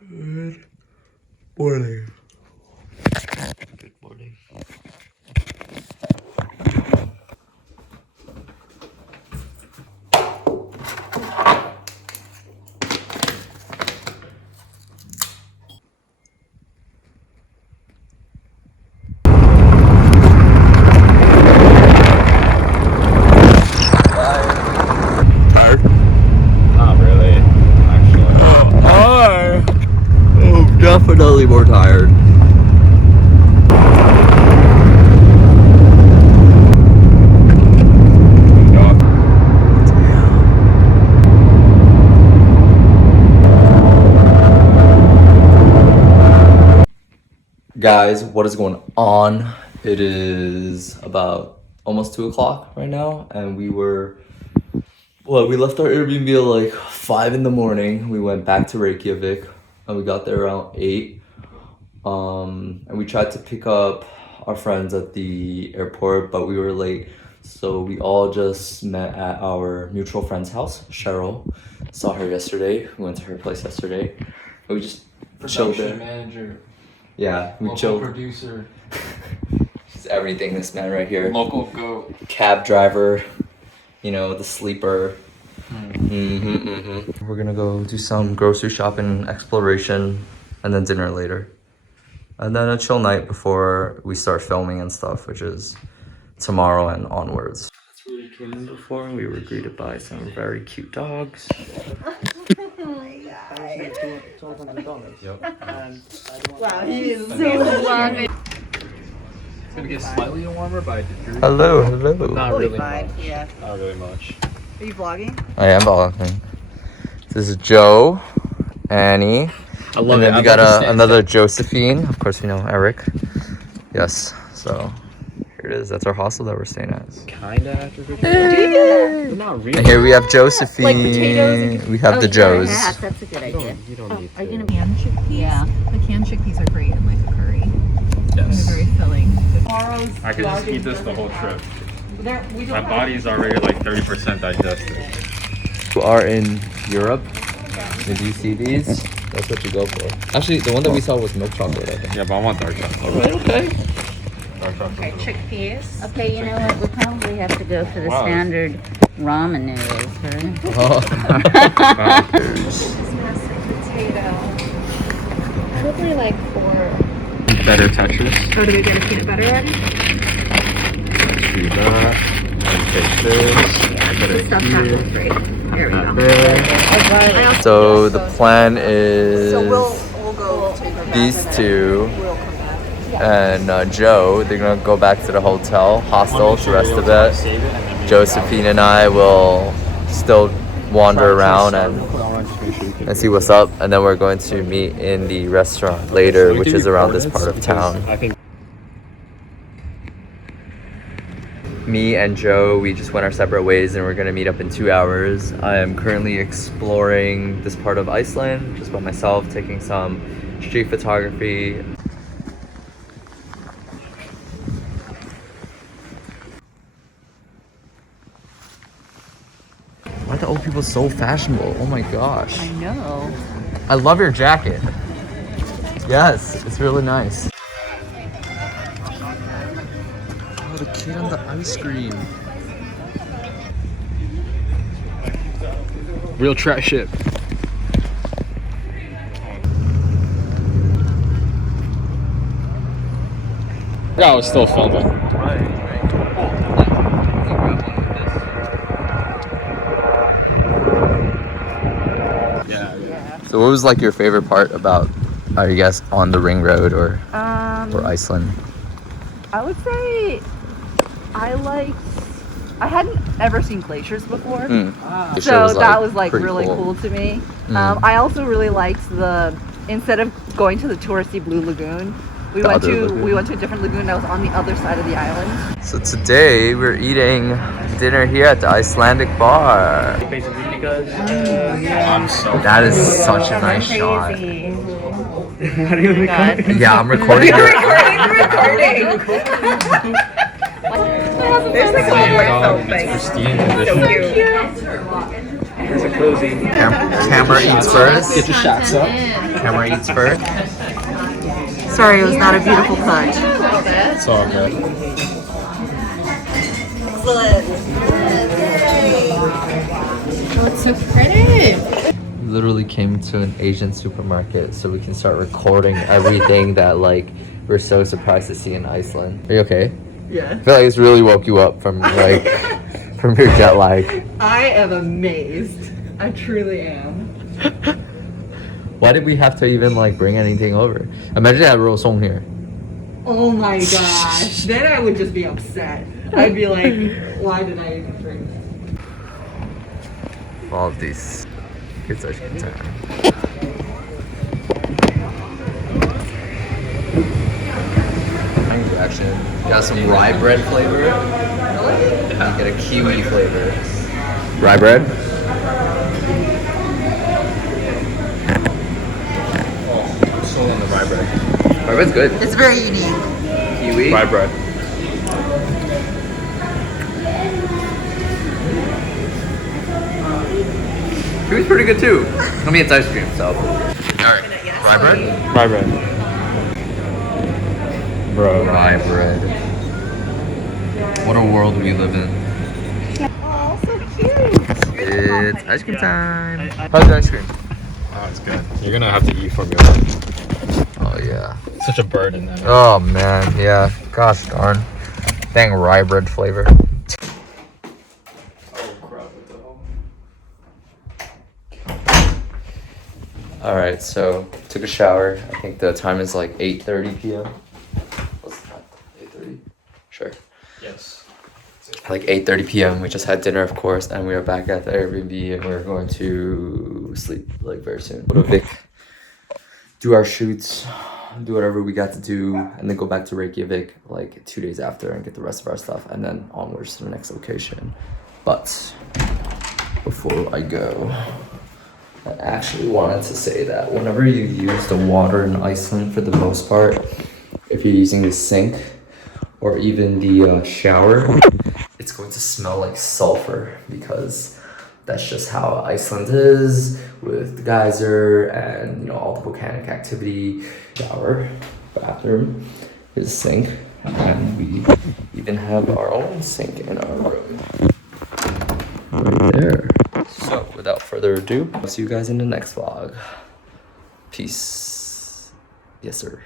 Good morning. Good morning. Tired? Not really, actually. I'm definitely more tired. Guys, what is going on? It is about almost 2 o'clock right now, and we left our Airbnb at like 5 in the morning. We went back to Reykjavik, and we got there around 8. And we tried to pick up our friends at the airport, but we were late. So we all just met at our mutual friend's house, Cheryl. Saw her yesterday. We went to her place yesterday. And we just chilled there. Manager. Yeah, we Local chilled. Producer. She's everything, this man right here. Local goat. Cab driver, you know, the sleeper. We're gonna go do some grocery shopping, exploration, and then dinner later. And then a chill night before we start filming and stuff, which is tomorrow and onwards. That's where we came in before, and we were greeted by some very cute dogs. Yep. Wow, he is so loving. It's gonna get slightly warmer by degree. Hello, hello. Not really Fine, much. yeah. Not really much. Are you vlogging? I am vlogging. This is Joe, Annie, I love and it. then we got another Josephine. Of course, we know Eric. Yes, so here it is. That's our hostel that we're staying at. Kinda after good. Not really. And here we have Josephine. Like potatoes We have the Joes. That's a good idea. You don't need Are you to. gonna canned chickpeas? Yeah. The canned chickpeas are great in like a curry. They're Yes. very filling. I could just eat this the whole trip. My body's already like 30% digested. You are in Europe. Did you see these? That's what you go for. Actually, the one that we saw was milk chocolate, I think. Yeah, but I want dark chocolate. Okay. Dark chocolate. Chickpeas. Okay, you know what? We probably have to go for the Wow. standard ramen noodles, right? Oh. Potato. Probably like 4. Better Tetris. Oh, do we get a peanut butter already? Do that. And take this. Put The it stuffed here. nachos, great. There we Not go. there. So the plan is we'll go take her back. these two We'll come back. and Joe. They're gonna go back to the hotel, hostel, the rest of it. Save it and then maybe Josephine and I will still wander around and see what's up, and then we're going to meet in the restaurant later, which is around this part of town. I think Me and Joe, we just went our separate ways, and we're gonna meet up in 2 hours. I am currently exploring this part of Iceland just by myself, taking some street photography. Why are the old people so fashionable? Oh my gosh. I know. I love your jacket. Yes, it's really nice. Oh, the kid on the ice cream. real trash shit. I was still filming. Yeah. So what was like your favorite part about, I guess, on the ring road or Iceland? I would say I hadn't ever seen glaciers before. It So sure was, that was like pretty really cool to me. Mm. I also really liked instead of going to the touristy Blue Lagoon, we The went other to lagoon. a different lagoon that was on the other side of the island. So today we're eating dinner here at the Icelandic bar. Basically because I'm so That is such a nice shot. How do you record? Yeah, I'm recording. There's like a little Pristine condition. There's a cozy. Camera eats first. Get your shots up. Camera eats first. Sorry, it was not a beautiful touch. It's all good. Oh, it's so pretty. Literally came to an Asian supermarket so we can start recording everything that like we're so surprised to see in Iceland. Are you okay? Yeah. I feel like it's really woke you up from like from your jet lag. I am amazed. I truly am. Why did we have to even like bring anything over? Imagine I wrote song here. Oh my gosh. Then I would just be upset. I'd be like, why did I even bring this? All of these. It's such a good time. Mango action. Got some rye bread flavor. Yeah. You get a kiwi flavor. Rye bread? I'm sold on the rye bread. Rye bread's good. It's very unique. Kiwi. Rye bread. Kiwi's pretty good too. I mean, it's ice cream, so. Alright. Rye bread? Rye bread. Bro. Rye bread. What a world we live in. Oh, so cute. It's ice cream time. How's the ice cream? Oh, it's good. You're gonna have to eat formula. Oh yeah. Such a burden. That Oh man, yeah. Gosh darn. Dang rye bread flavor. Alright, so took a shower. I think the time is like 8:30 p.m. What's the time? 8:30? Sure. Yes. Like 8:30 p.m. We just had dinner, of course, and we are back at the Airbnb and we're going to sleep like very soon. Go to Vic, do our shoots, do whatever we got to do, and then go back to Reykjavik like 2 days after and get the rest of our stuff, and then onwards to the next location. But before I go, I actually wanted to say that whenever you use the water in Iceland, for the most part, if you're using the sink or even the shower, it's going to smell like sulfur because that's just how Iceland is with the geyser and, you know, all the volcanic activity. Shower, bathroom, is a sink, and we even have our own sink in our room. Right there. So without further ado, I'll see you guys in the next vlog. Peace. Yes, sir.